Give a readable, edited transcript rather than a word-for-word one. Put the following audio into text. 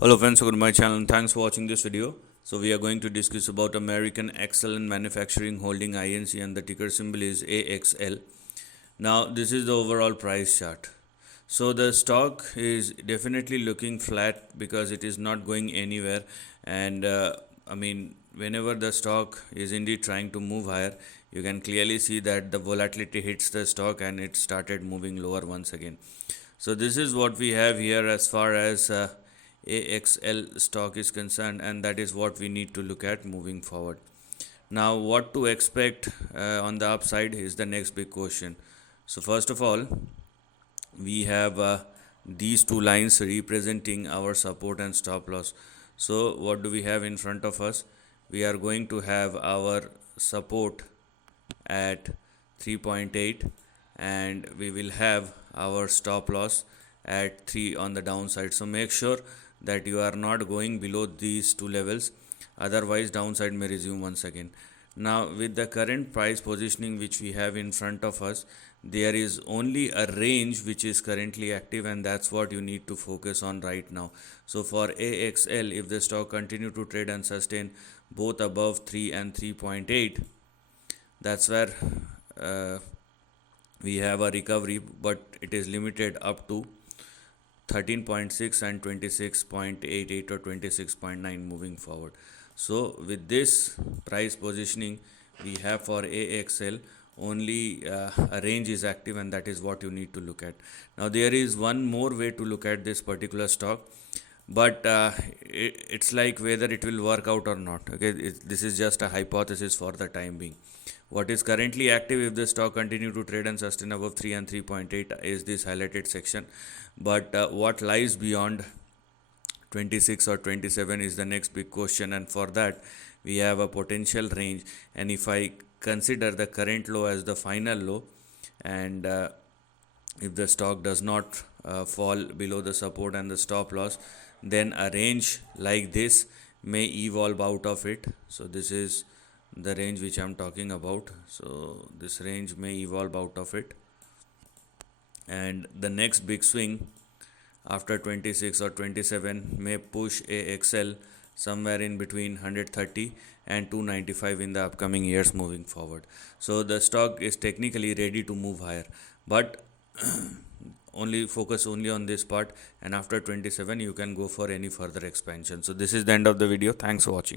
Hello friends, welcome to my channel and thanks for watching this video. So we are going to discuss about American Excellent Manufacturing Holding INC and the ticker symbol is AXL. Now this is the overall price chart. So the stock is definitely looking flat because it is not going anywhere, and whenever the stock is indeed trying to move higher, you can clearly see that the volatility hits the stock and it started moving lower once again. So this is what we have here as far as AXL stock is concerned, and that is what we need to look at moving forward. Now, what to expect on the upside is the next big question. So, first of all, we have these two lines representing our support and stop loss. So, what do we have in front of us? We are going to have our support at 3.8, and we will have our stop loss at 3 on the downside. So make sure that you are not going below these two levels, otherwise downside may resume once again. Now with the current price positioning which we have in front of us, there is only a range which is currently active, and that's what you need to focus on right now. So for AXL, if the stock continue to trade and sustain both above 3 and 3.8, that's where we have a recovery, but it is limited up to 13.6 and 26.88 or 26.9 moving forward. So with this price positioning we have for AXL, only a range is active, and that is what you need to look at. Now there is one more way to look at this particular stock, but it's like whether it will work out or not. Okay, this is just a hypothesis for the time being. What is currently active, if the stock continue to trade and sustain above 3 and 3.8, is this highlighted section, but what lies beyond 26 or 27 is the next big question, and for that we have a potential range. And if I consider the current low as the final low, and if the stock does not fall below the support and the stop loss, then a range like this may evolve out of it. So this is the range which I'm talking about. So this range may evolve out of it, and the next big swing after 26 or 27 may push AXL somewhere in between 130 and 295 in the upcoming years moving forward. So the stock is technically ready to move higher, but only focus only on this part, and after 27 you can go for any further expansion. So this is the end of the video. Thanks for watching.